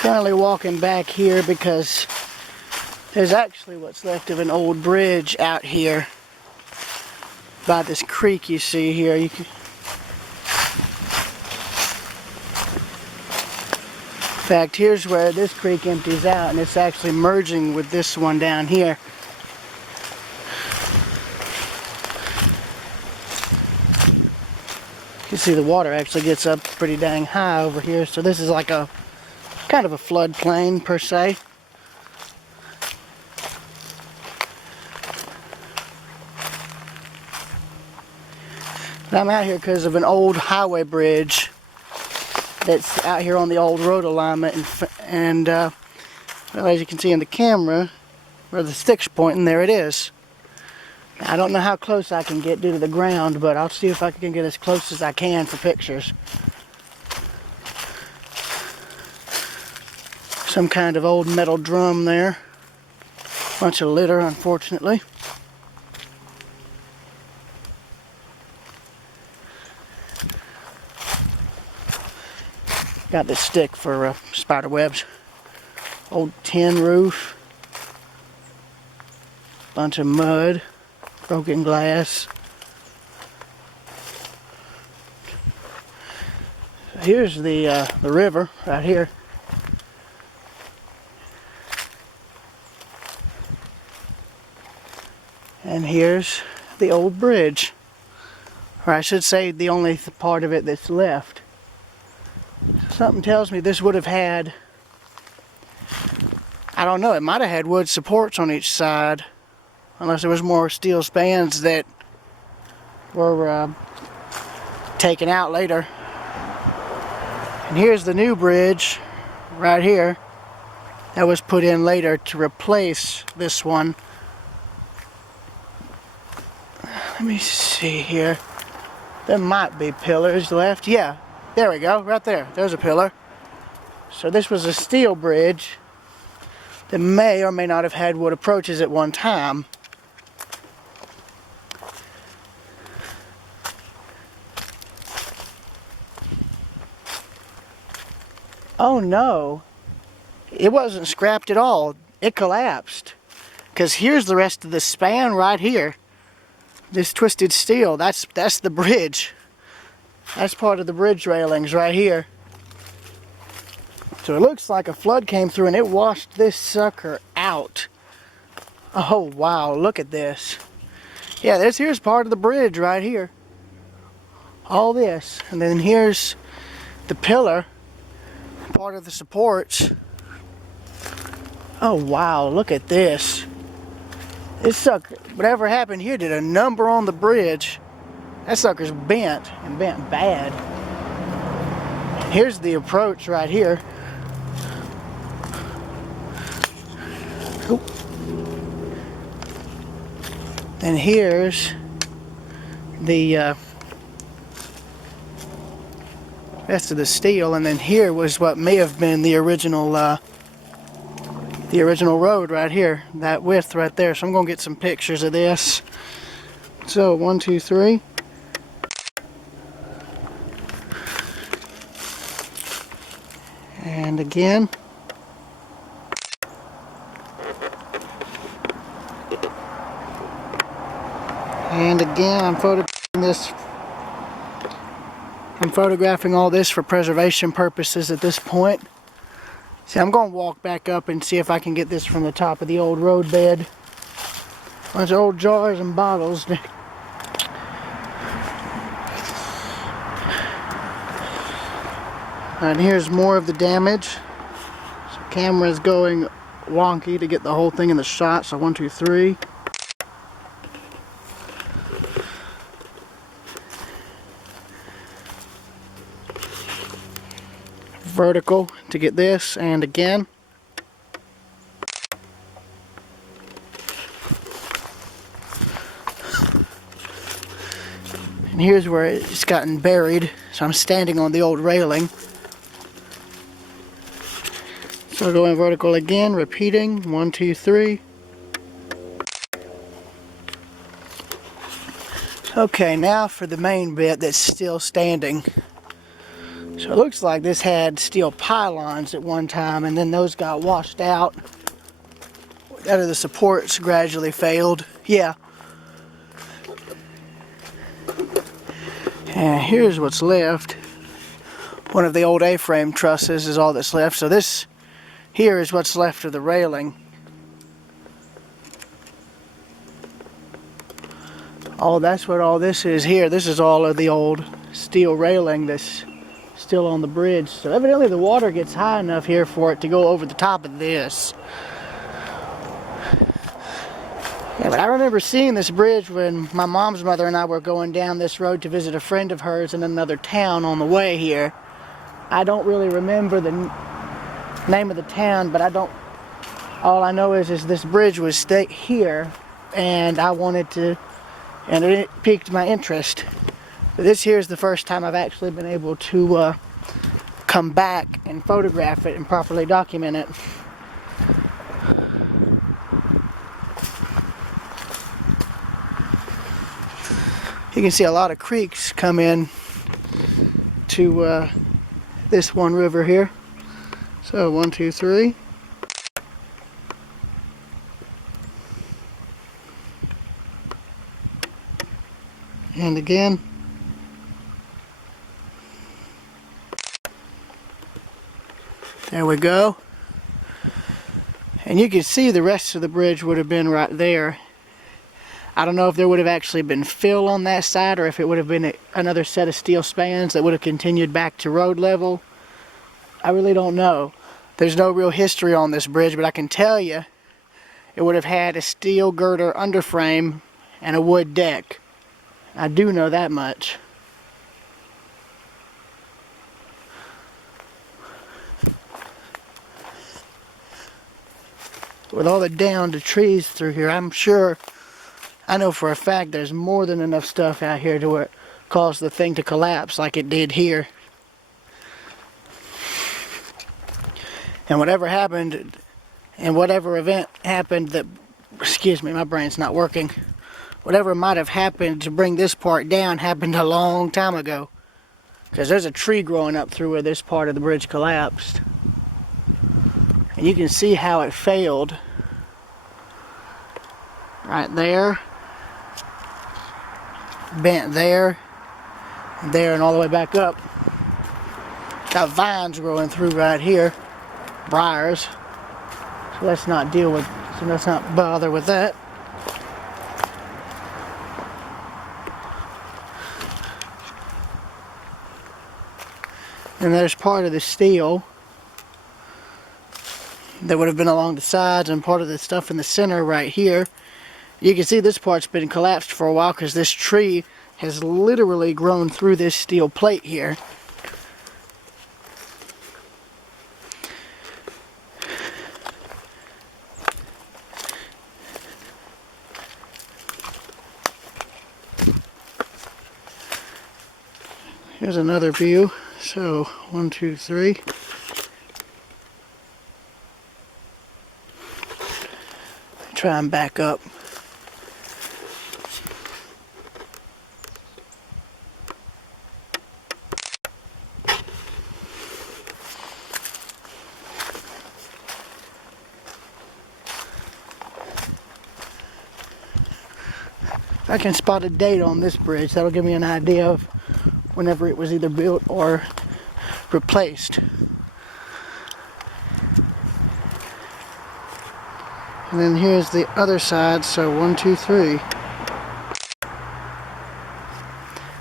Currently walking back here because there's actually what's left of an old bridge out here by this creek you see here. In fact, here's where this creek empties out, and it's actually merging with this one down here. You can see the water actually gets up pretty dang high over here, so this is like a kind of a floodplain per se. I'm out here because of an old highway bridge that's out here on the old road alignment, and well, as you can see in the camera where the stick's pointing, there it is. I don't know how close I can get due to the ground, but I'll see if I can get as close as I can for pictures. Some kind of old metal drum there. Bunch of litter, unfortunately. Got this stick for spider webs. Old tin roof. Bunch of mud. Broken glass. Here's the river right here. And here's the old bridge. Or I should say the only part of it that's left. Something tells me this would have had, I don't know, it might have had wood supports on each side, unless there was more steel spans that were taken out later. And here's the new bridge right here that was put in later to replace this one. Let me see here. There might be pillars left. Yeah. There we go, right there. There's a pillar. So this was a steel bridge that may or may not have had wood approaches at one time. Oh no, it wasn't scrapped at all. It collapsed. Because here's the rest of the span right here. This twisted steel, that's the bridge. That's part of the bridge railings right here. So it looks like a flood came through and it washed this sucker out. Oh wow, look at this. Yeah, here's part of the bridge right here. All this. And then here's the pillar, part of the supports. Oh wow, look at this. This sucker, whatever happened here, did a number on the bridge. That sucker's bent, and bent bad. Here's the approach right here. Oop. And here's the rest of the steel, and then here was what may have been the original road right here, that width right there. So I'm gonna get some pictures of this. So 1, 2, 3. And again. And again, I'm photographing all this for preservation purposes at this point. See, I'm going to walk back up and see if I can get this from the top of the old road bed. Bunch of old jars and bottles. And here's more of the damage. So camera's going wonky to get the whole thing in the shot. So 1, 2, 3. Vertical to get this, and again. And here's where it's gotten buried. So I'm standing on the old railing. So going vertical again, repeating, 1, 2, 3. Okay, now for the main bit that's still standing. So it looks like this had steel pylons at one time, and then those got washed out. Out of the supports gradually failed. Yeah. And here's what's left. One of the old A-frame trusses is all that's left. So this here is what's left of the railing. Oh, that's what all this is here. This is all of the old steel railing that's still on the bridge. So evidently the water gets high enough here for it to go over the top of this. Yeah, but I remember seeing this bridge when my mom's mother and I were going down this road to visit a friend of hers in another town on the way here. I don't really remember the name of the town, but all I know is this bridge was here, and I wanted to, and it piqued my interest. But this here is the first time I've actually been able to come back and photograph it and properly document it. You can see a lot of creeks come in to this one river here. So 1, 2, 3. And again. There we go. And you can see the rest of the bridge would have been right there. I don't know if there would have actually been fill on that side, or if it would have been another set of steel spans that would have continued back to road level. I really don't know. There's no real history on this bridge, but I can tell you it would have had a steel girder underframe and a wood deck. I do know that much. With all the downed trees through here, I know for a fact there's more than enough stuff out here to cause the thing to collapse like it did here. And whatever happened, and whatever event happened that, excuse me, my brain's not working. Whatever might have happened to bring this part down happened a long time ago. Because there's a tree growing up through where this part of the bridge collapsed. And you can see how it failed. Right there. Bent there. There and all the way back up. Got vines growing through right here. Briars. So let's not bother with that. And there's part of the steel that would have been along the sides, and part of the stuff in the center right here. You can see this part's been collapsed for a while because this tree has literally grown through this steel plate here. Here's another view. So 1, 2, 3. Try and back up. I can spot a date on this bridge. That'll give me an idea of whenever it was either built or replaced. And then here's the other side, so 1, 2, 3.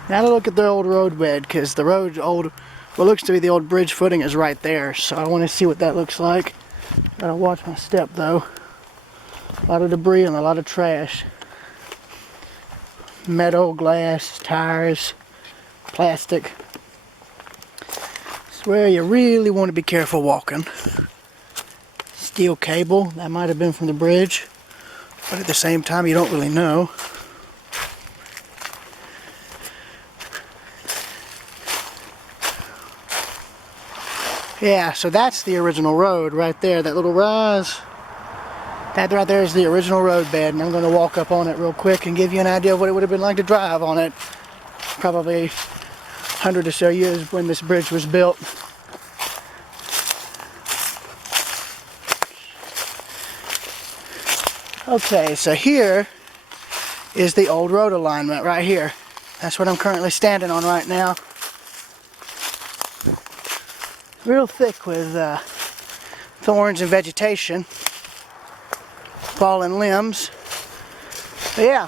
Now to look at the old roadbed, because the what looks to be the old bridge footing is right there, so I want to see what that looks like. Gotta watch my step though. A lot of debris and a lot of trash. Metal, glass, tires, plastic. It's where you really want to be careful walking. Steel cable, that might have been from the bridge, but at the same time you don't really know. Yeah, so that's the original road right there, that little rise. That right there is the original roadbed, and I'm going to walk up on it real quick and give you an idea of what it would have been like to drive on it. Probably 100 or so years when this bridge was built. Okay, so here is the old road alignment right here. That's what I'm currently standing on right now. Real thick with thorns and vegetation, fallen limbs. But yeah,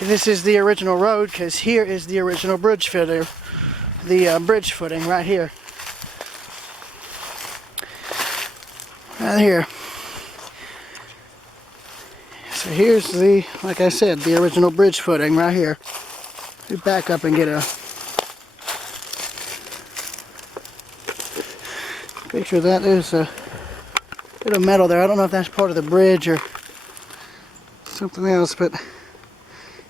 this is the original road, because here is the original bridge footing. The bridge footing right here. Right here. So here's the, like I said, the original bridge footing right here. We back up and get a picture of that. There's a bit of metal there. I don't know if that's part of the bridge or something else, but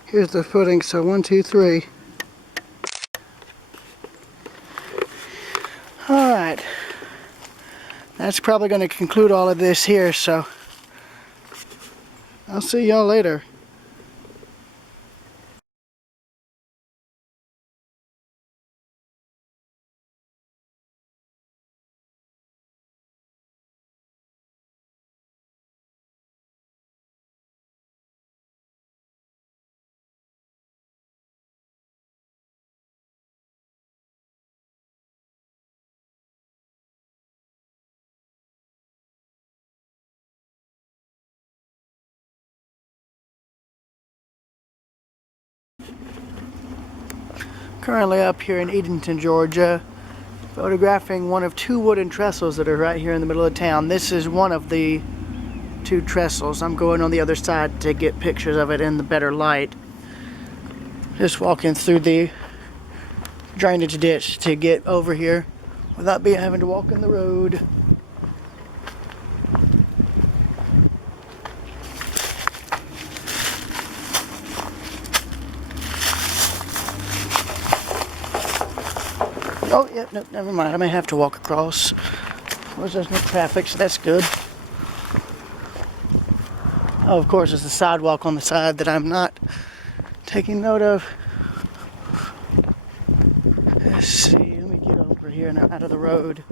here's the footing. So 1, 2, 3. Alright. That's probably going to conclude all of this here, so I'll see y'all later. Currently up here in Eatonton, Georgia, photographing one of 2 wooden trestles that are right here in the middle of town. This is one of the 2 trestles. I'm going on the other side to get pictures of it in the better light. Just walking through the drainage ditch to get over here without having to walk in the road. Oh, yeah, no, never mind. I may have to walk across. Well, there's no traffic, so that's good. Oh, of course, there's a sidewalk on the side that I'm not taking note of. Let's see. Let me get over here and out of the road.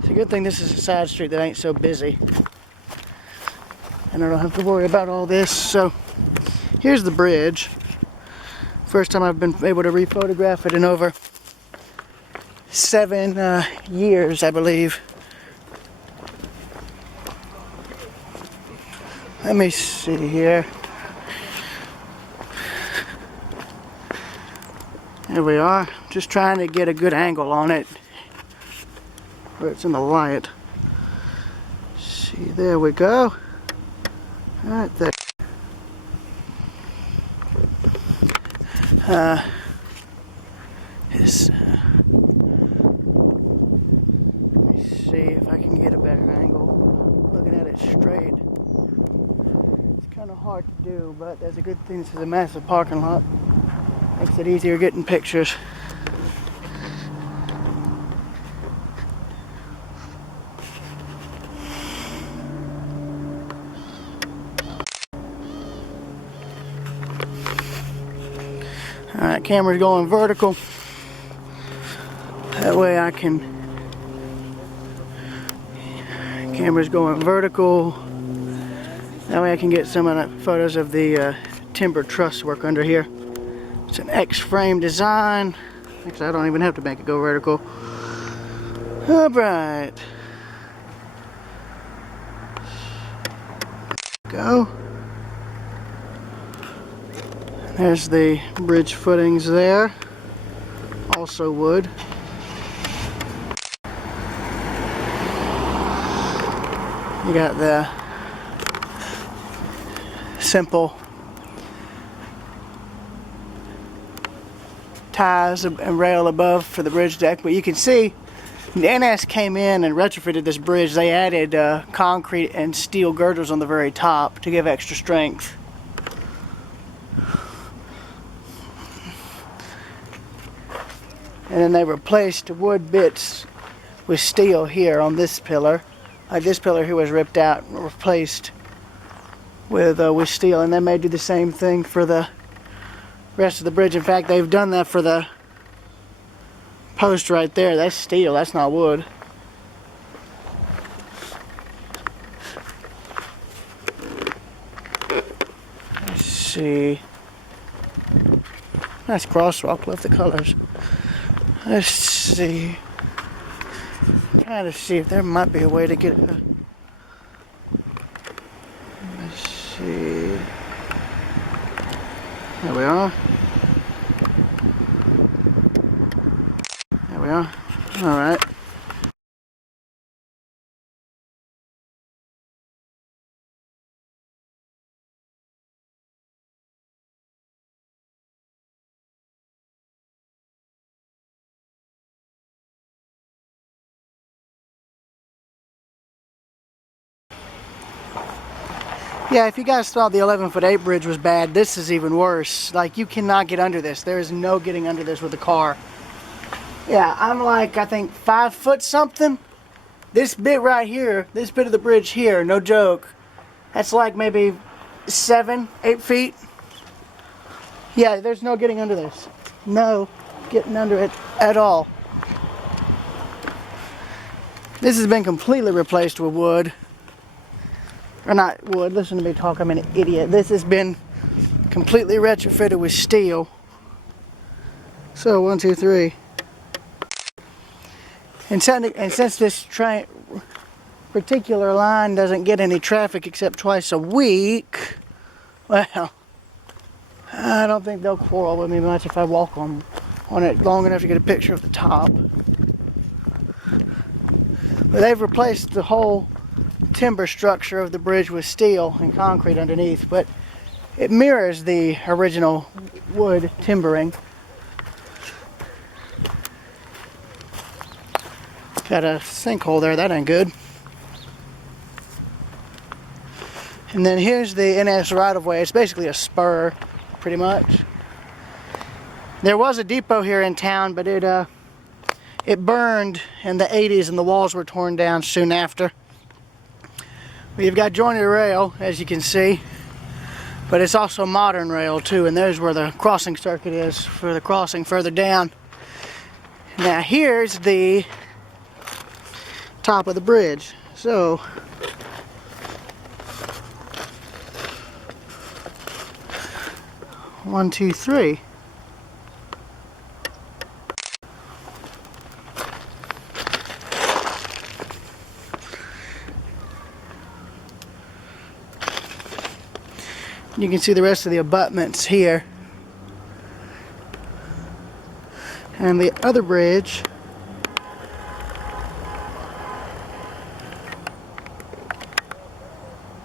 It's a good thing this is a side street that ain't so busy. And I don't have to worry about all this. So, here's the bridge. First time I've been able to rephotograph it in over 7 years, I believe. Let me see here. There we are. Just trying to get a good angle on it where it's in the light. See, there we go. Right there. Let me see if I can get a better angle looking at it straight. It's kind of hard to do, but that's a good thing. This is a massive parking lot. Makes it easier getting pictures. Alright, camera's going vertical. That way I can... Camera's going vertical. That way I can get some of the photos of the timber truss work under here. It's an X-frame design. Actually, I don't even have to make it go vertical. Alright. Go. There's the bridge footings there. Also wood. You got the simple ties and rail above for the bridge deck, but you can see the NS came in and retrofitted this bridge. They added concrete and steel girders on the very top to give extra strength. And then they replaced wood bits with steel here on this pillar. Like this pillar here was ripped out and replaced with steel, and they may do the same thing for the rest of the bridge. In fact, they've done that for the post right there. That's steel, that's not wood. Let's see. Nice crosswalk, love the colors. Let's see. Trying to see if there might be a way to get it. Let's see. There we are. There we are. All right. Yeah, if you guys thought the 11'8" bridge was bad, this is even worse. Like, you cannot get under this. There is no getting under this with a car. Yeah, I'm like, I think 5 foot something. This bit right here, this bit of the bridge here, no joke, that's like maybe 7, 8 feet. Yeah, there's no getting under this. No getting under it at all. This has been completely replaced with wood. Or not wood, listen to me talk, I'm an idiot. This has been completely retrofitted with steel. So 1, 2, 3. And since this particular line doesn't get any traffic except twice a week, well, I don't think they'll quarrel with me much if I walk on it long enough to get a picture of the top. But they've replaced the whole timber structure of the bridge with steel and concrete underneath, but it mirrors the original wood timbering. Got a sinkhole there, that ain't good. And then here's the NS right-of-way. It's basically a spur, pretty much. There was a depot here in town, but it burned in the 80s and the walls were torn down soon after. We've got jointed rail, as you can see, but it's also modern rail too, and there's where the crossing circuit is for the crossing further down. Now here's the top of the bridge. So one, two, three. You can see the rest of the abutments here. And the other bridge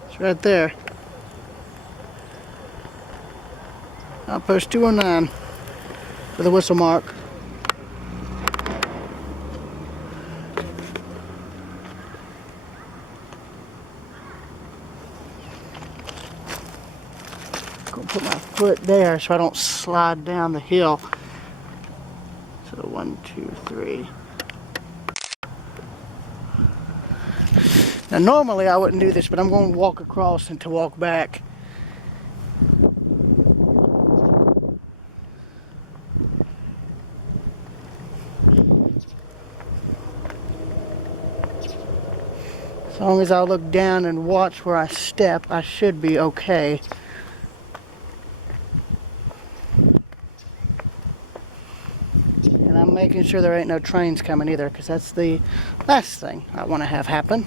is right there. Outpost 209 with a whistle mark. Gonna put my foot there so I don't slide down the hill. So 1, 2, 3. Now normally I wouldn't do this, but I'm going to walk across and to walk back. As long as I look down and watch where I step, I should be okay. And I'm making sure there ain't no trains coming either, because that's the last thing I want to have happen.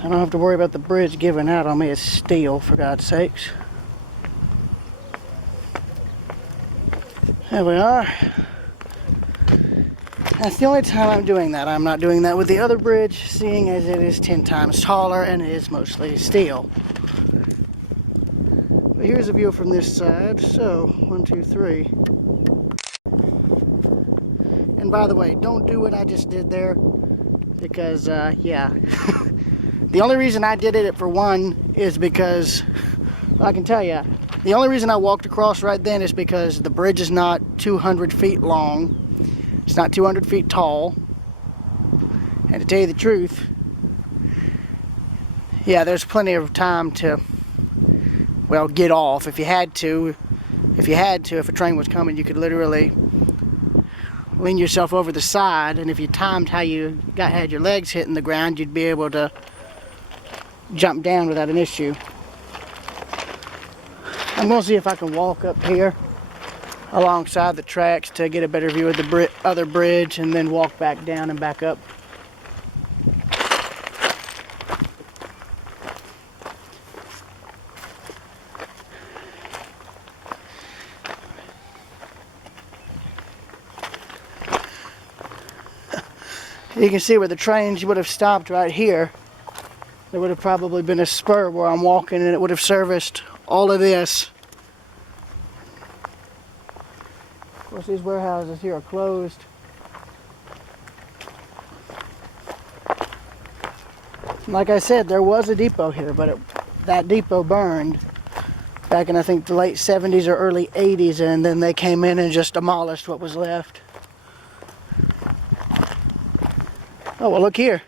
I don't have to worry about the bridge giving out on me. It's steel, for God's sakes. There we are. That's the only time I'm doing that. I'm not doing that with the other bridge, seeing as it is 10 times taller and it is mostly steel. But here's a view from this side. So, 1, 2, 3. And by the way, don't do what I just did there, because, yeah. The only reason I did it, for one, is because, I can tell you, the only reason I walked across right then is because the bridge is not 200 feet long. It's not 200 feet tall. And to tell you the truth, Yeah, there's plenty of time to, well, get off if you had to. If a train was coming, you could literally lean yourself over the side, and if you timed how you had your legs hitting the ground, you'd be able to jump down without an issue. I'm going to see if I can walk up here alongside the tracks to get a better view of the other bridge, and then walk back down and back up. You can see where the trains would have stopped right here. There would have probably been a spur where I'm walking, and it would have serviced all of this. Of course, these warehouses here are closed. Like I said, there was a depot here, but that depot burned back in, I think, the late 70s or early 80s, and then they came in and just demolished what was left. Oh, well, look here.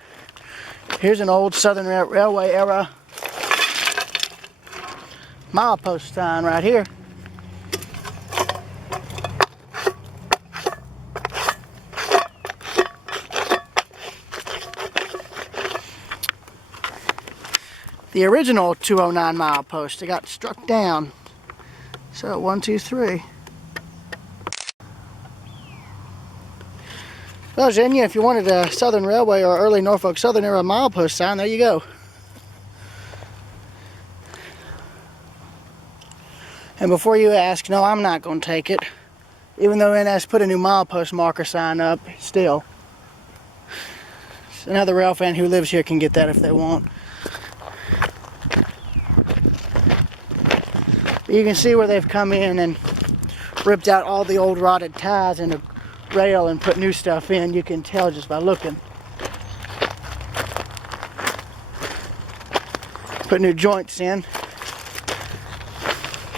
Here's an old Southern Railway era milepost sign right here. The original 209 milepost, it got struck down. So 1, 2, 3. Well, Virginia, if you wanted a Southern Railway or early Norfolk Southern era milepost sign, there you go. And before you ask, no, I'm not going to take it. Even though NS put a new milepost marker sign up, still. Another rail fan who lives here can get that if they want. But you can see where they've come in and ripped out all the old rotted ties in the rail and put new stuff in. You can tell just by looking. Put new joints in.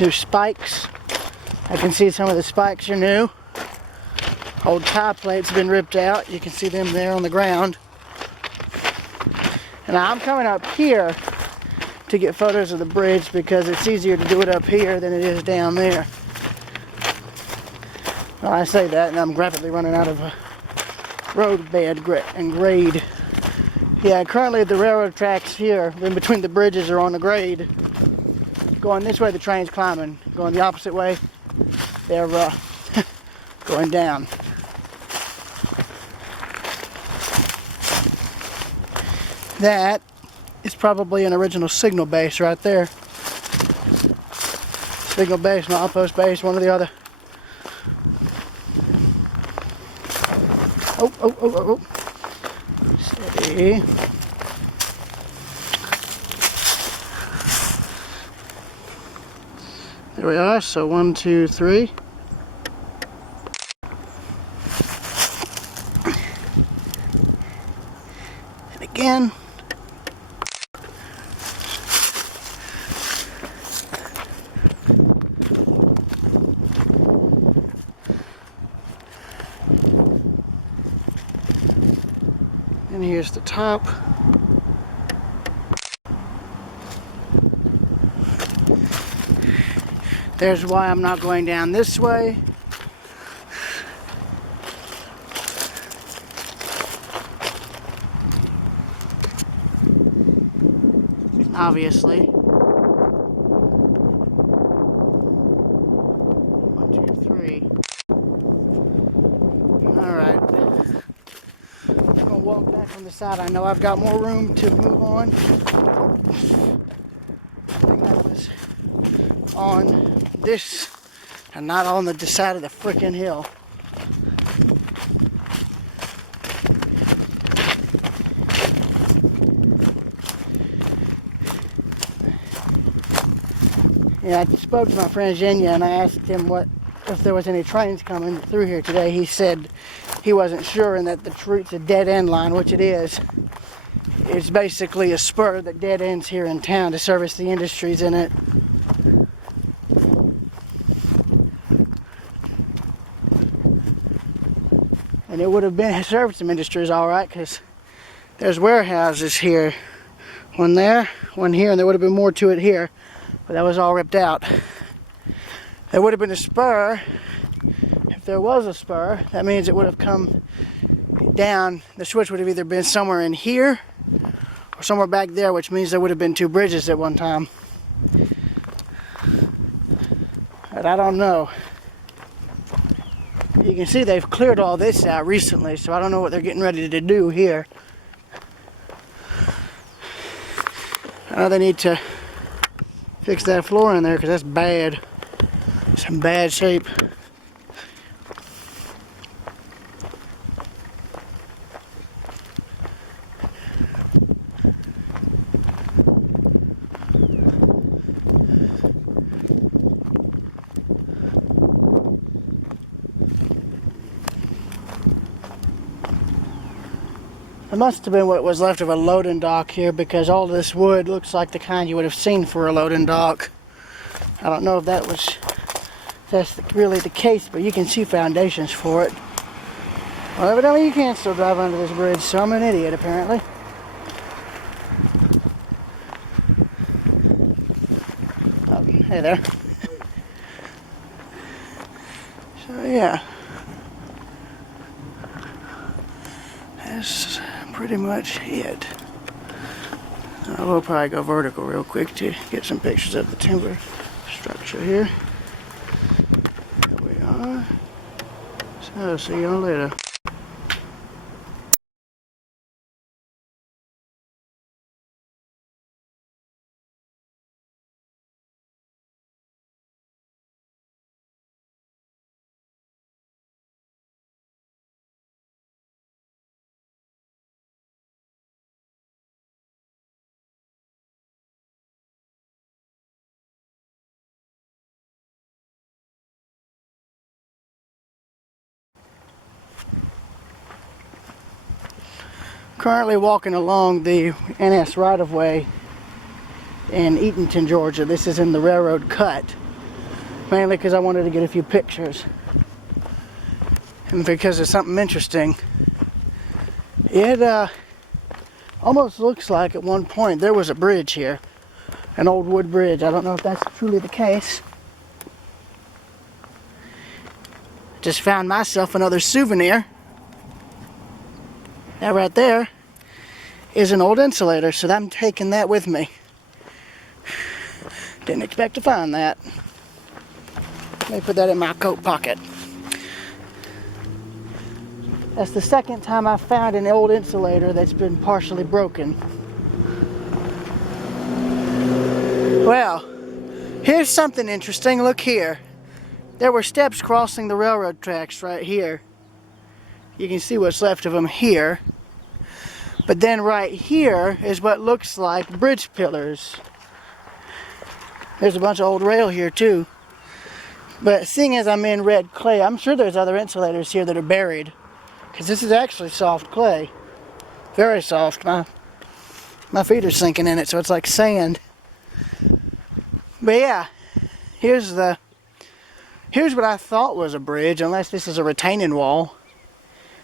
New spikes. I can see some of the spikes are new. Old tie plates have been ripped out. You can see them there on the ground. And I'm coming up here to get photos of the bridge because it's easier to do it up here than it is down there. Well, I say that, and I'm rapidly running out of a road bed and grade. Yeah, currently the railroad tracks here, in between the bridges, are on the grade. Going this way, the train's climbing. Going the opposite way, they're going down. That is probably an original signal base right there. Signal base, milepost base, one or the other. Oh, oh, oh, oh, oh. Steady. There we are, so 1, 2, 3. And again. And here's the top. There's why I'm not going down this way. Obviously. 1, 2, 3. Alright. I'm gonna walk back on the side. I know I've got more room to move on. I think that was on this and not on the side of the frickin' hill. Yeah, I spoke to my friend Zhenya and I asked him if there was any trains coming through here today. He said he wasn't sure and that the route's a dead end line, which it is. It's basically a spur that dead ends here in town to service the industries in it. And it would have been served some industries all right, because there's warehouses here One there, one here, and there would have been more to it here, but that was all ripped out. There would have been a spur. If there was a spur, that means it would have come down. The switch would have either been somewhere in here or somewhere back there, which means there would have been two bridges at one time. But I don't know. You can see they've cleared all this out recently, so I don't know what they're getting ready to do here. I know they need to fix that floor in there because that's bad. It's in bad shape. It must have been what was left of a loading dock here, because all this wood looks like the kind you would have seen for a loading dock. I don't know if that's really the case, but you can see foundations for it. Well, evidently you can still drive under this bridge, so I'm an idiot apparently. Oh, hey there. So yeah. That's pretty much it. We'll probably go vertical real quick to get some pictures of the timber structure here. Here we are. So, see y'all later. Currently walking along the NS right-of-way in Eatonton, Georgia. This is in the railroad cut, mainly because I wanted to get a few pictures and because it's something interesting. It almost looks like at one point there was a bridge here, an old wood bridge. I don't know if that's truly the case. Just found myself another souvenir. That right there is an old insulator, so I'm taking that with me. Didn't expect to find that. Let me put that in my coat pocket. That's the second time I've found an old insulator that's been partially broken. Well, here's something interesting. Look here. There were steps crossing the railroad tracks right here. You can see what's left of them here. But then right here is what looks like bridge pillars. There's a bunch of old rail here too. But seeing as I'm in red clay, I'm sure there's other insulators here that are buried. Because this is actually soft clay. Very soft. My feet are sinking in it, so it's like sand. But yeah, here's what I thought was a bridge, unless this is a retaining wall.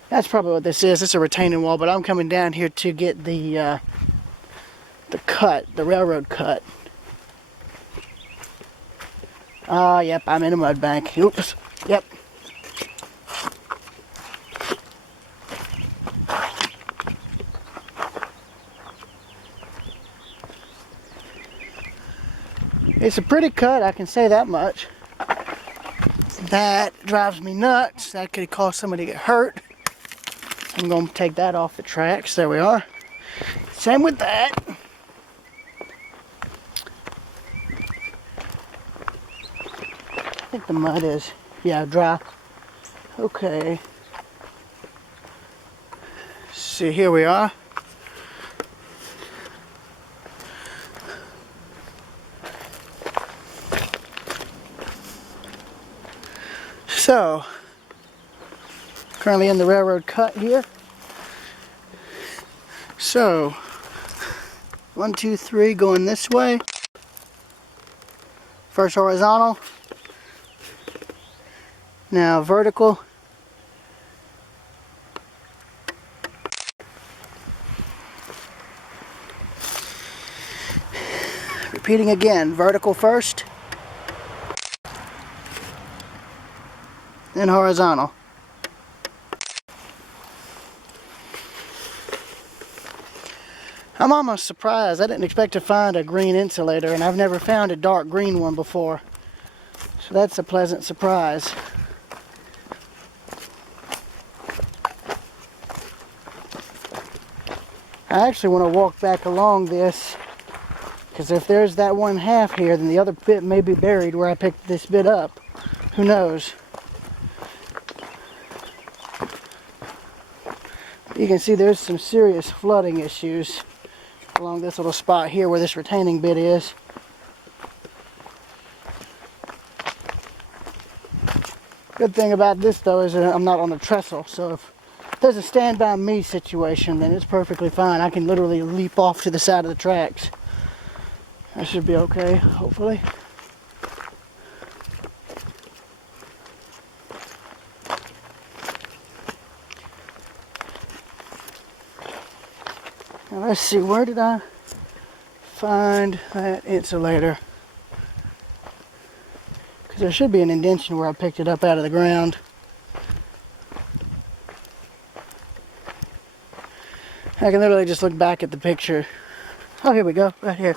That's probably what this is. It's a retaining wall, but I'm coming down here to get the cut, the railroad cut. Yep, I'm in a mud bank. Oops. Yep. It's a pretty cut, I can say that much. That drives me nuts. That could cause somebody to get hurt. I'm going to take that off the tracks. There we are. Same with that. I think the mud is, yeah, dry. Okay. See, here we are. So, currently in the railroad cut here. So, 1, 2, 3 going this way. First horizontal. Now vertical. Repeating again, vertical first, then horizontal. I'm almost surprised. I didn't expect to find a green insulator, and I've never found a dark green one before. So that's a pleasant surprise. I actually want to walk back along this, because if there's that one half here, then the other bit may be buried where I picked this bit up. Who knows? You can see there's some serious flooding issues along this little spot here where this retaining bit is. Good thing about this though is that I'm not on a trestle, so if there's a stand by me situation, then it's perfectly fine. I can literally leap off to the side of the tracks. That should be okay, hopefully. Now let's see, where did I find that insulator? Because there should be an indentation where I picked it up out of the ground. I can literally just look back at the picture. Oh, here we go, right here.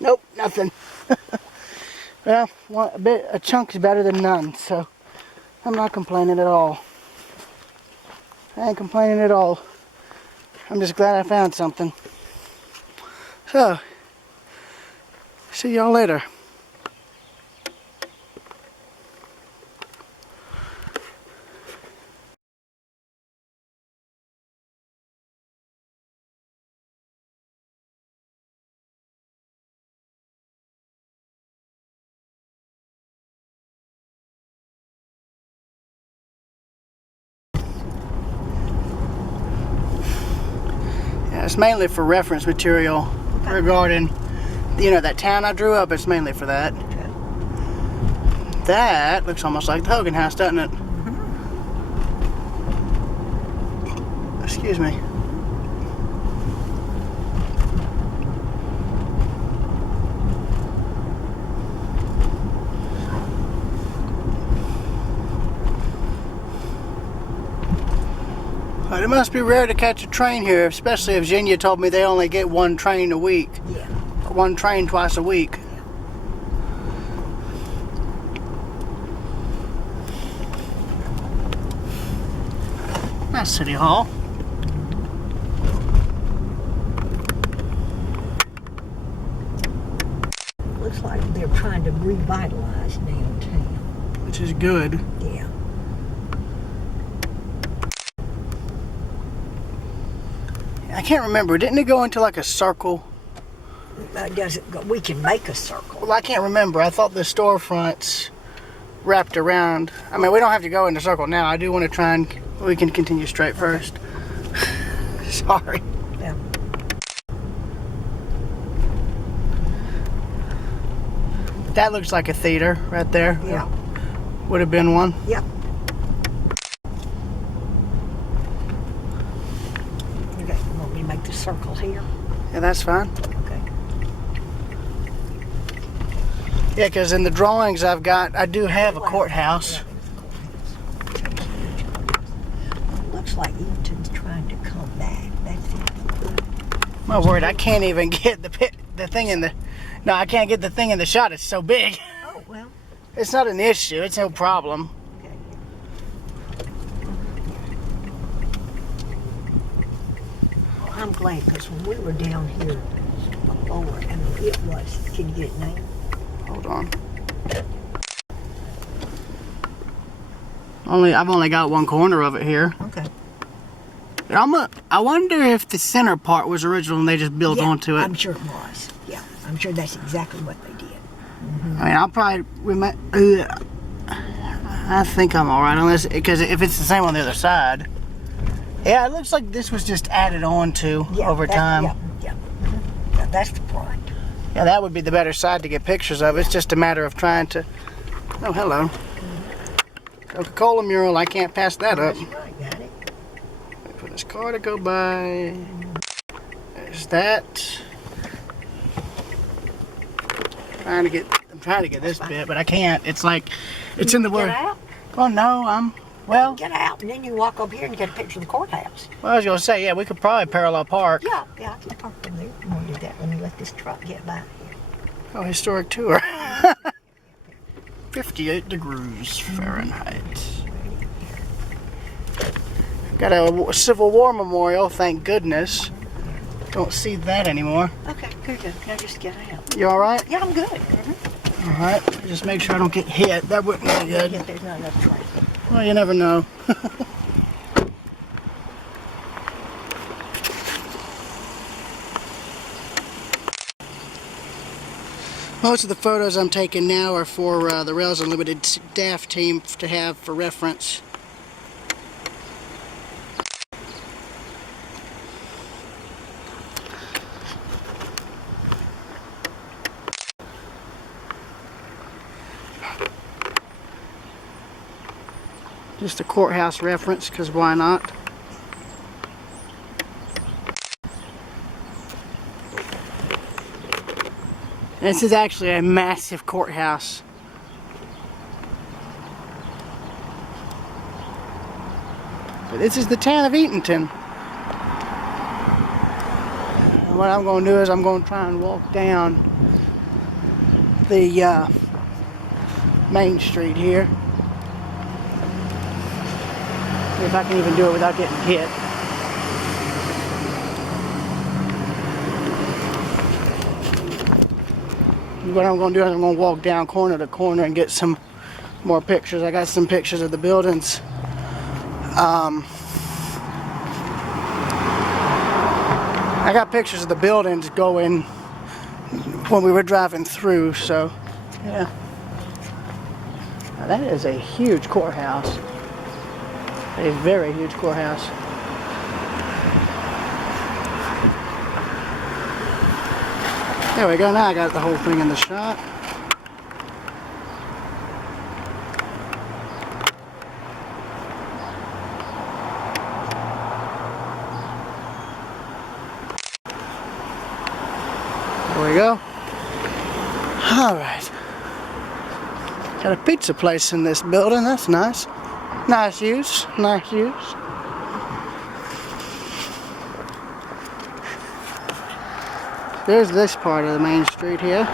Nope, nothing. Well, a chunk is better than none, so I'm not complaining at all. I ain't complaining at all. I'm just glad I found something. So, see y'all later. Yeah, it's mainly for reference material regarding, that town I drew up. It's mainly for that. Okay. That looks almost like the Hogan house, doesn't it? Mm-hmm. Excuse me. But it must be rare to catch a train here, especially if Virginia told me they only get one train a week. Yeah. Or one train twice a week. That's City Hall. Looks like they're trying to revitalize downtown. Which is good. Yeah. I can't remember. Didn't it go into like a circle? Does it go? We can make a circle. Well, I can't remember. I thought the storefronts wrapped around. I mean, we don't have to go in the circle now. I do want to try and we can continue straight first. Sorry. Yeah. That looks like a theater right there. Yeah. Would have been one. Yep. Okay, you want me to make the circle here? Yeah, that's fine. Okay. Yeah, because in the drawings I do have a courthouse. Yeah, there's a courthouse. Looks like Eatonton's trying to come back. That's it. My word, I can't even get the thing in the... No, I can't get the thing in the shot. It's so big. Oh, well. It's not an issue. It's no problem. Okay. Well, I'm glad because when we were down here before, I mean, it was... Can you get it now? Hold on. I've only got one corner of it here. Okay. I wonder if the center part was original and they just built onto it. I'm sure it was. Yeah, I'm sure that's exactly what they did. Mm-hmm. I mean, I think I'm all right on this because if it's the same on the other side. Yeah, it looks like this was just added on to over time. Yeah. Mm-hmm. Yeah, that's the point. Yeah, that would be the better side to get pictures of. It's just a matter of trying to... Oh, hello. Coca-Cola Mural, I can't pass that up. That's right, got it. Wait for this car to go by. There's that. I'm trying to get this bit, but I can't. It's like, it's in the way. Get out? Oh, no, well... Get out, and then you walk over here and get a picture of the courthouse. Well, I was going to say, yeah, we could probably parallel park. Yeah, I can park in there. I'm going to do that. Let me let this truck get by. Oh, historic tour. 58 degrees Fahrenheit. Got a Civil War memorial, thank goodness. Don't see that anymore. Okay, good. Now just get out. You alright? Yeah, I'm good. Alright, just make sure I don't get hit. That wouldn't be good. There's not enough train. Well, you never know. Most of the photos I'm taking now are for the Rails Unlimited staff team to have for reference. Just a courthouse reference, because why not? This is actually a massive courthouse. But this is the town of Eatonton. And what I'm going to do is I'm going to try and walk down the main street here. See if I can even do it without getting hit. What I'm going to do is I'm going to walk down corner to corner and get some more pictures. I got some pictures of the buildings. I got pictures of the buildings going when we were driving through, so yeah. Now, that is a huge courthouse. A very huge courthouse. There we go, now I got the whole thing in the shot. There we go. Alright. Got a pizza place in this building, that's nice. Nice use, nice use. There's this part of the main street here.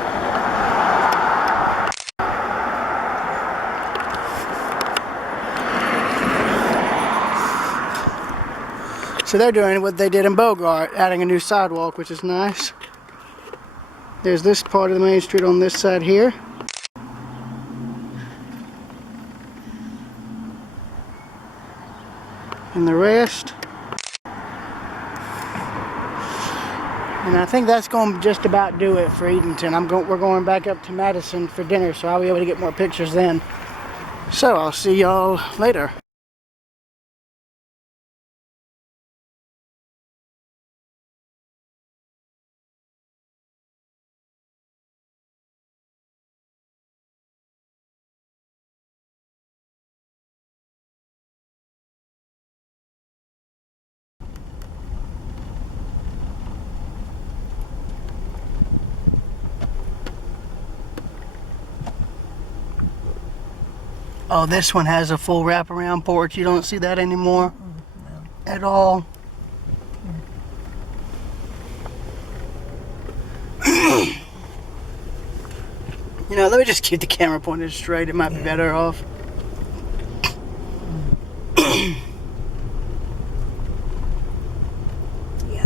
So they're doing what they did in Bogart, adding a new sidewalk, which is nice. There's this part of the main street on this side here. And the rest. And I think that's going to just about do it for Eatonton. We're going back up to Madison for dinner, so I'll be able to get more pictures then. So I'll see y'all later. Oh, this one has a full wraparound porch. You don't see that anymore at all. You know, let me just keep the camera pointed straight. It might be better off. Yeah,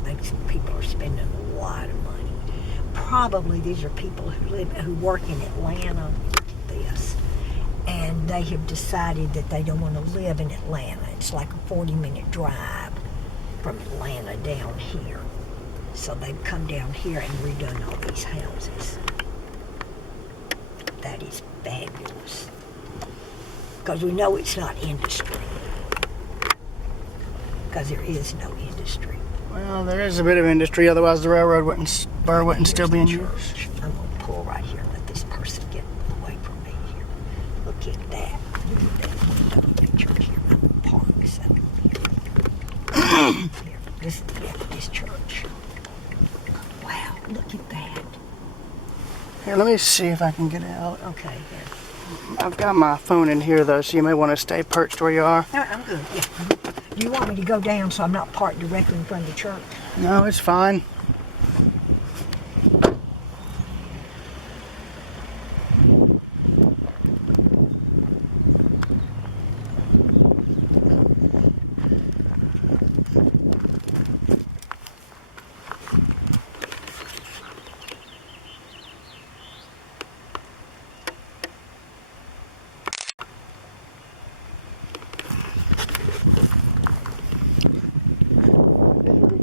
these people are spending a lot of money. Probably these are people who work in Atlanta. This. And they have decided that they don't want to live in Atlanta. It's like a 40-minute drive from Atlanta down here. So they've come down here and redone all these houses. That is fabulous. Because we know it's not industry. Because there is no industry. Well, there is a bit of industry, otherwise the railroad wouldn't, spur wouldn't still be in use. I'm going to pull right here and let this person get away from me here. Look at that. Look at that window picture here. I'm going to park this up here. Here, this is the Methodist church. Wow, look at that. Here, let me see if I can get out. Okay, here. I've got my phone in here, though, so you may want to stay perched where you are. No, I'm good, yeah. Do you want me to go down so I'm not parked directly in front of the church? No, it's fine.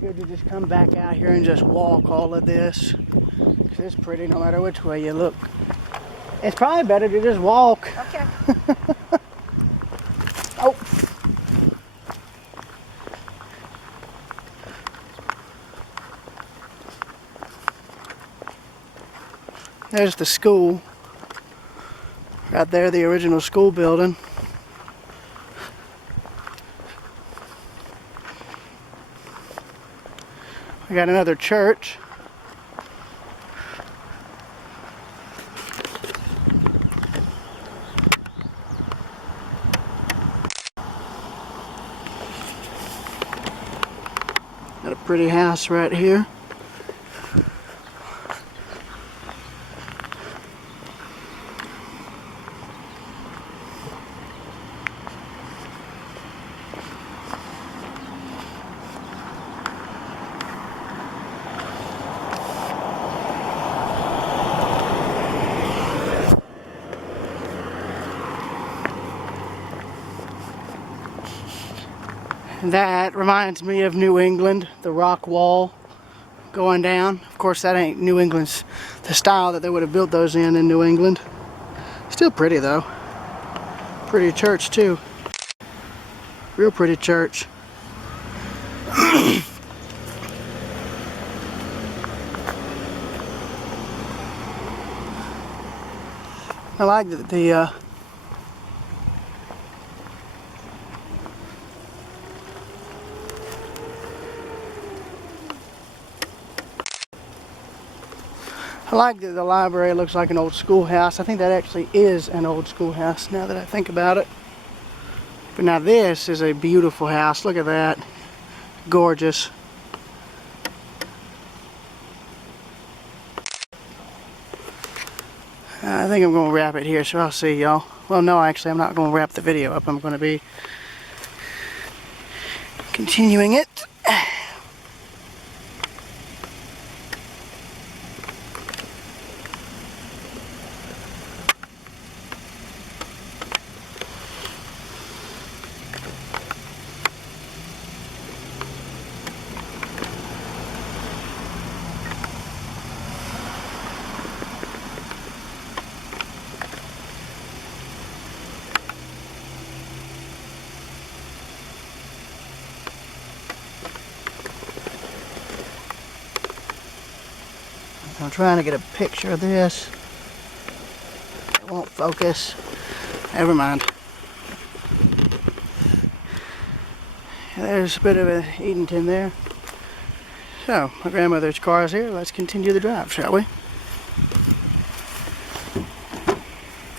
Good to just come back out here and just walk all of this. 'Cause it's pretty no matter which way you look. It's probably better to just walk. Okay. Oh. There's the school. Right there, the original school building. We got another church. Got a pretty house right here. That reminds me of New England, the rock wall going down. Of course, that ain't New England's, the style that they would have built those in New England. Still pretty though. Pretty church too. Real pretty church. I like the I like that the library looks like an old schoolhouse. I think that actually is an old schoolhouse now that I think about it. But now this is a beautiful house. Look at that. Gorgeous. I think I'm going to wrap it here, so I'll see y'all. Well, no, actually, I'm not going to wrap the video up. I'm going to be continuing it. I'm trying to get a picture of this. It won't focus. Never mind. There's a bit of a Eatonton there. So, my grandmother's car is here. Let's continue the drive, shall we?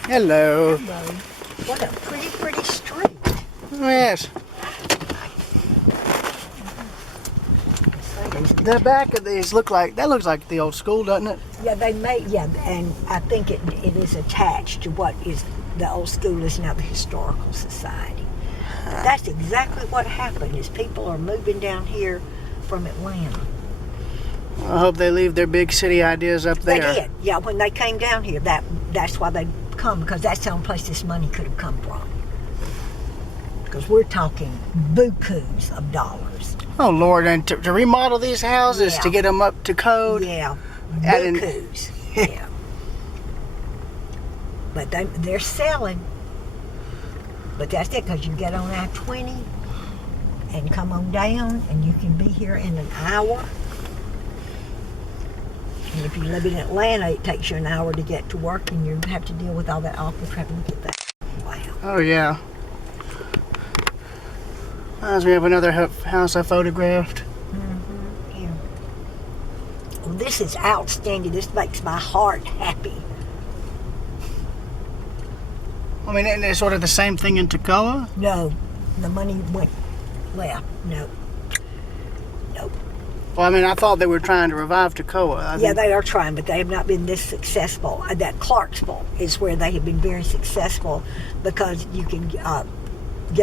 Hello. Hello. What a pretty street. Yes. The back of these look like, that looks like the old school, doesn't it? Yeah, they made, yeah, and I think it is attached to what is the old school is now the Historical Society. But that's exactly what happened is people are moving down here from Atlanta. I hope they leave their big city ideas up there. They did, yeah, when they came down here, that's why they come, because that's the only place this money could have come from. Because we're talking bukus of dollars. Oh Lord, and to remodel these houses, Yeah. to get them up to code. Yeah, Adding- bukus. Yeah. But they're selling. But that's it, because you get on I-20 and come on down, and you can be here in an hour. And if you live in Atlanta, it takes you an hour to get to work, and you have to deal with all that awkward traffic. Look at that. Wow. Oh, yeah. As we have another house I photographed. Yeah. Well, this is outstanding. This makes my heart happy. I mean, isn't it sort of the same thing in Toccoa? No, the money went left. No. Nope. Well, I mean, I thought they were trying to revive Toccoa. Yeah, they are trying, but they have not been this successful. That Clarksville is where they have been very successful, because you can get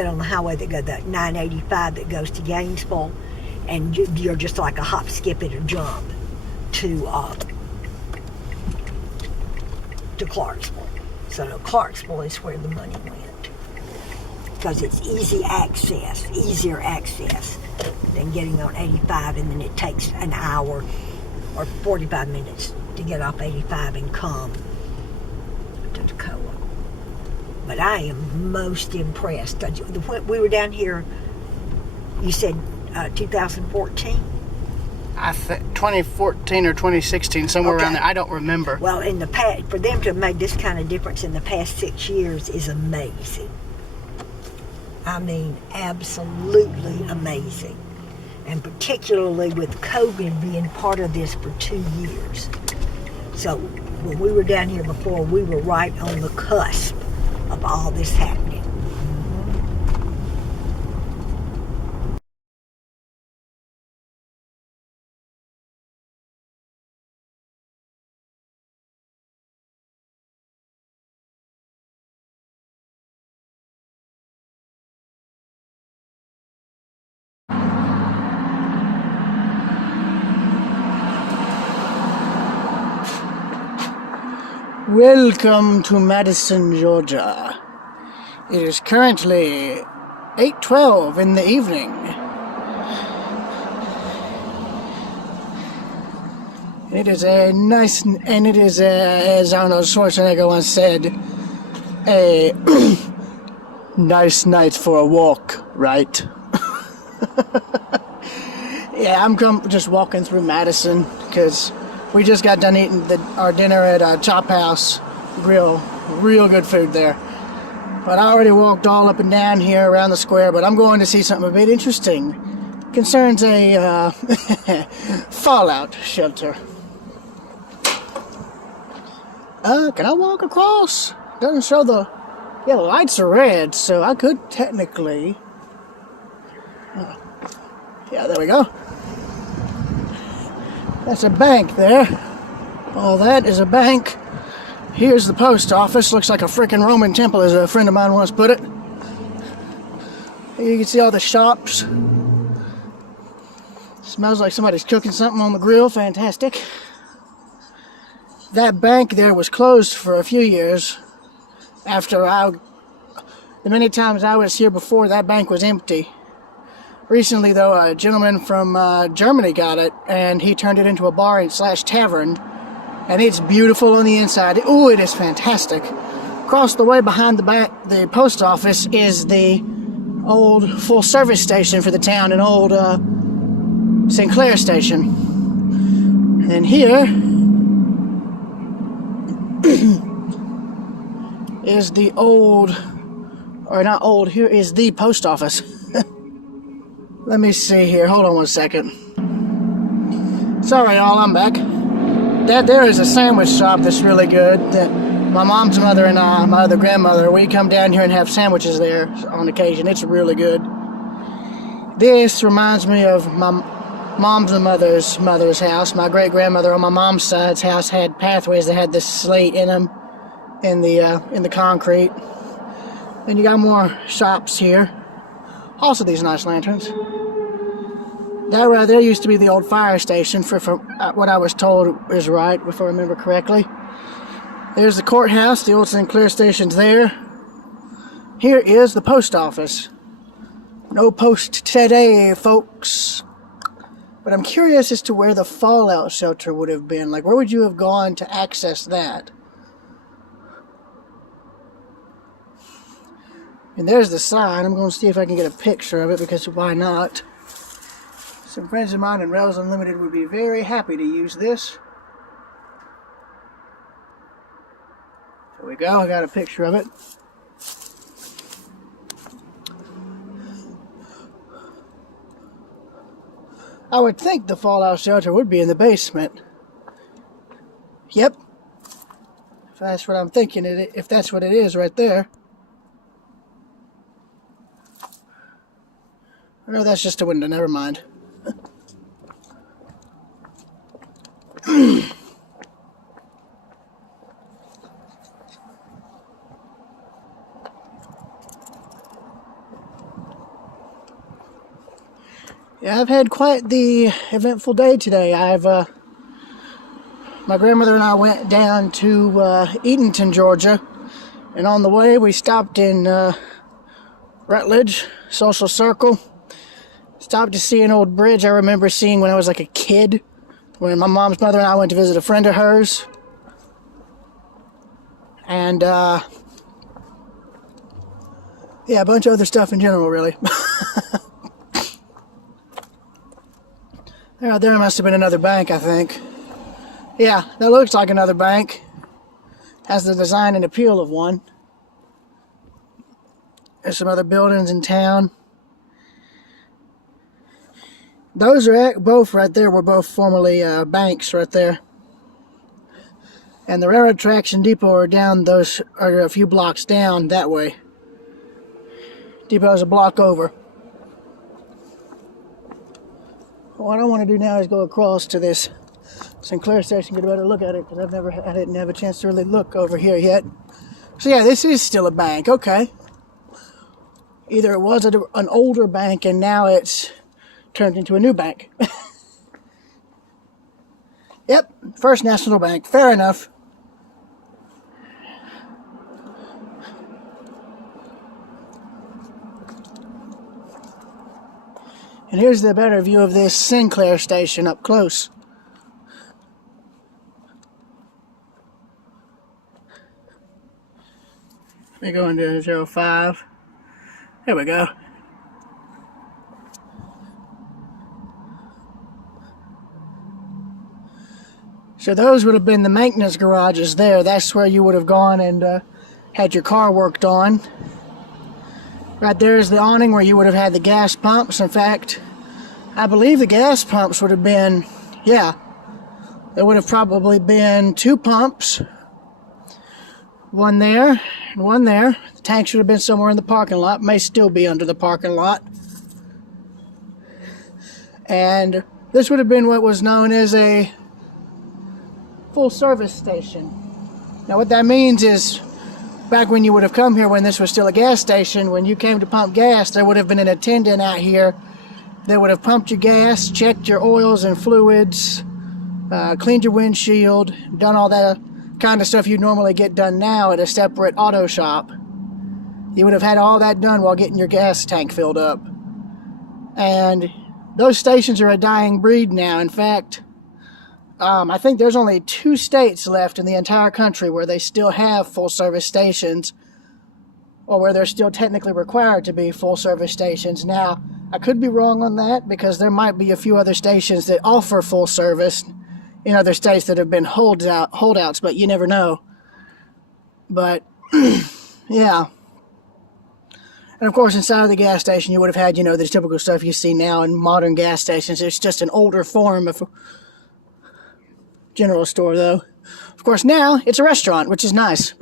on the highway that goes, that 985 that goes to Gainesville, and you're just like a hop, skip, and a jump to Clarksville. So no, Clarksville is where the money went, because it's easier access than getting on 85, and then it takes an hour or 45 minutes to get off 85 and come to Toccoa. But I am most impressed. When we were down here, you said 2014? 2014 or 2016, somewhere around there. I don't remember. Well, in the past, for them to have made this kind of difference in the past 6 years is amazing. I mean, absolutely amazing. And particularly with COVID being part of this for 2 years. So when we were down here before, we were right on the cusp of all this happening. Welcome to Madison, Georgia. It is currently 8:12 in the evening. It is a nice, and it is, as Arnold Schwarzenegger once said, a nice night for a walk, right? Yeah, I'm just walking through Madison, because we just got done eating our dinner at Chop House Grill. Real good food there. But I already walked all up and down here around the square, but I'm going to see something a bit interesting. Concerns a fallout shelter. Can I walk across? Doesn't show the... Yeah, the lights are red, so I could technically... yeah, there we go. That's a bank there. All that is a bank. Here's the post office. Looks like a frickin' Roman temple, as a friend of mine once put it. Here you can see all the shops. Smells like somebody's cooking something on the grill. Fantastic. That bank there was closed for a few years. The many times I was here before, that bank was empty. Recently, though, a gentleman from Germany got it, and he turned it into a bar / tavern, and it's beautiful on the inside. Oh, it is fantastic. Across the way behind the post office is the old full-service station for the town, an old St. Clair station. And then here is the here is the post office. Let me see here. Hold on one second. Sorry, y'all. I'm back. That there is a sandwich shop that's really good. That my mom's mother and I, my other grandmother, we come down here and have sandwiches there on occasion. It's really good. This reminds me of my mom's and mother's house. My great grandmother on my mom's side's house had pathways that had this slate in them, in the concrete. Then you got more shops here. Also these nice lanterns. That right there used to be the old fire station, for what I was told is right, if I remember correctly. There's the courthouse, the old St. Clair station's there. Here is the post office. No post today, folks. But I'm curious as to where the fallout shelter would have been. Like, where would you have gone to access that? And there's the sign. I'm going to see if I can get a picture of it, because why not? Some friends of mine in Rails Unlimited would be very happy to use this. There we go. I got a picture of it. I would think the fallout shelter would be in the basement. Yep. If that's what I'm thinking, if that's what it is right there. No, that's just a window. Never mind. Yeah, I've had quite the eventful day today. My grandmother and I went down to Eatonton, Georgia, and on the way we stopped in Rutledge Social Circle. Stopped to see an old bridge I remember seeing when I was like a kid, when my mom's mother and I went to visit a friend of hers. And yeah, a bunch of other stuff in general, really. There must have been another bank, I think. Yeah, that looks like another bank. Has the design and appeal of one. There's some other buildings in town. Those are both right there, were both formerly banks right there. And the railroad tracks and depot are down, those are a few blocks down that way. Depot is a block over. What I want to do now is go across to this Sinclair station, get a better look at it, because I didn't have a chance to really look over here yet. So yeah, this is still a bank, okay. Either it was an older bank and now it's turned into a new bank. Yep, First National Bank, fair enough. And here's the better view of this Sinclair station up close. Let me go into 05. There we go. So those would have been the maintenance garages there. That's where you would have gone and had your car worked on. Right there is the awning where you would have had the gas pumps. In fact, I believe the gas pumps would have been, yeah, there would have probably been 2 pumps. One there and one there. The tank should have been somewhere in the parking lot. May still be under the parking lot. And this would have been what was known as a full service station. Now what that means is, back when you would have come here, when this was still a gas station, when you came to pump gas, there would have been an attendant out here that would have pumped your gas, checked your oils and fluids, cleaned your windshield, done all that kind of stuff you'd normally get done now at a separate auto shop. You would have had all that done while getting your gas tank filled up. And those stations are a dying breed now. In fact, I think there's only 2 states left in the entire country where they still have full-service stations, or where they're still technically required to be full-service stations. Now, I could be wrong on that, because there might be a few other stations that offer full service in other states that have been holdouts, but you never know. But, yeah. And of course, inside of the gas station, you would have had, you know, the typical stuff you see now in modern gas stations. It's just an older form of general store, though. Of course, now it's a restaurant, which is nice.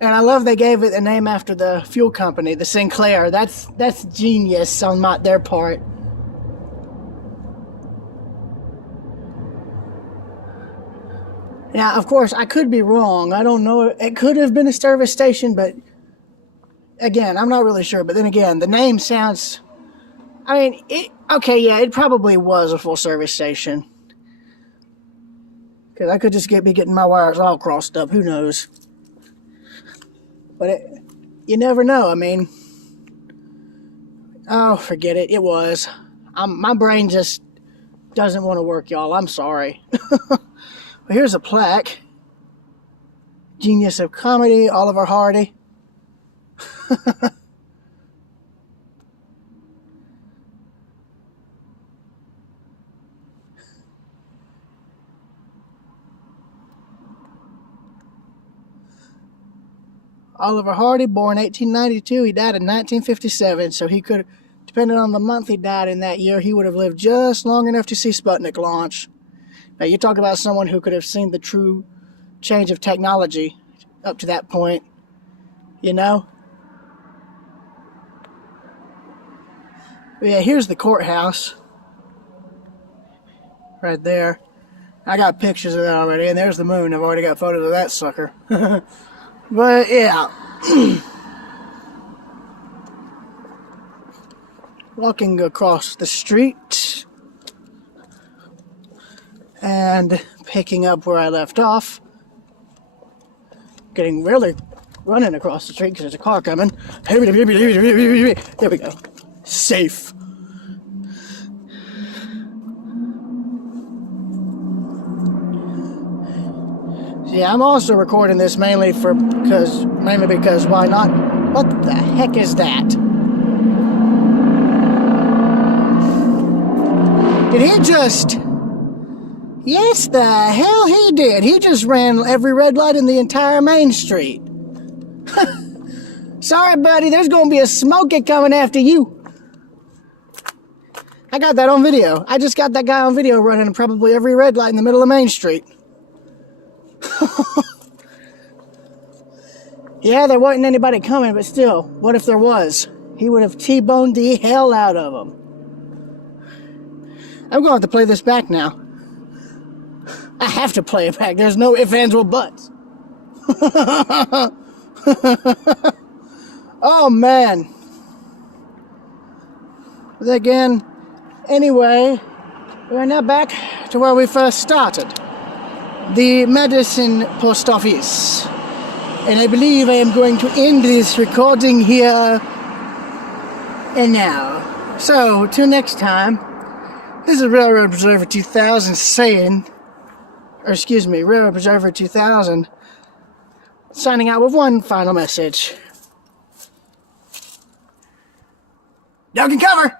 And I love they gave it a name after the fuel company, the Sinclair. That's genius on their part. Now, of course, I could be wrong. I don't know. It could have been a service station, but again, I'm not really sure. But then again, the name sounds... I mean, okay, yeah, it probably was a full service station. Because I could just be getting my wires all crossed up. Who knows? But you never know. I mean, oh, forget it. It was. My brain just doesn't want to work, y'all. I'm sorry. Well, here's a plaque. Genius of comedy, Oliver Hardy. Oliver Hardy, born 1892, he died in 1957, so he could, depending on the month he died in that year, he would have lived just long enough to see Sputnik launch. Now, you talk about someone who could have seen the true change of technology up to that point, you know? But yeah, here's the courthouse. Right there. I got pictures of that already, and there's the moon. I've already got photos of that sucker. But yeah. Walking across the street and picking up where I left off. Getting really running across the street because there's a car coming. There we go. Safe. Yeah, I'm also recording this mainly because why not? What the heck is that? Did he just... Yes, the hell he did. He just ran every red light in the entire main street. Sorry, buddy, there's gonna be a smoker coming after you. I got that on video. I just got that guy on video running probably every red light in the middle of Main Street. Yeah, there wasn't anybody coming, but still, what if there was? He would have T-boned the hell out of him. I'm going to have to play this back now. I have to play it back. There's no ifs, ands, or buts. Oh, man. But again, anyway, we're now back to where we first started. The Madison post office. And I believe I am going to end this recording here and now. So, till next time, this is Railroad Observer 2000 saying, or excuse me, Railroad Observer 2000 signing out with one final message. Y'all can cover!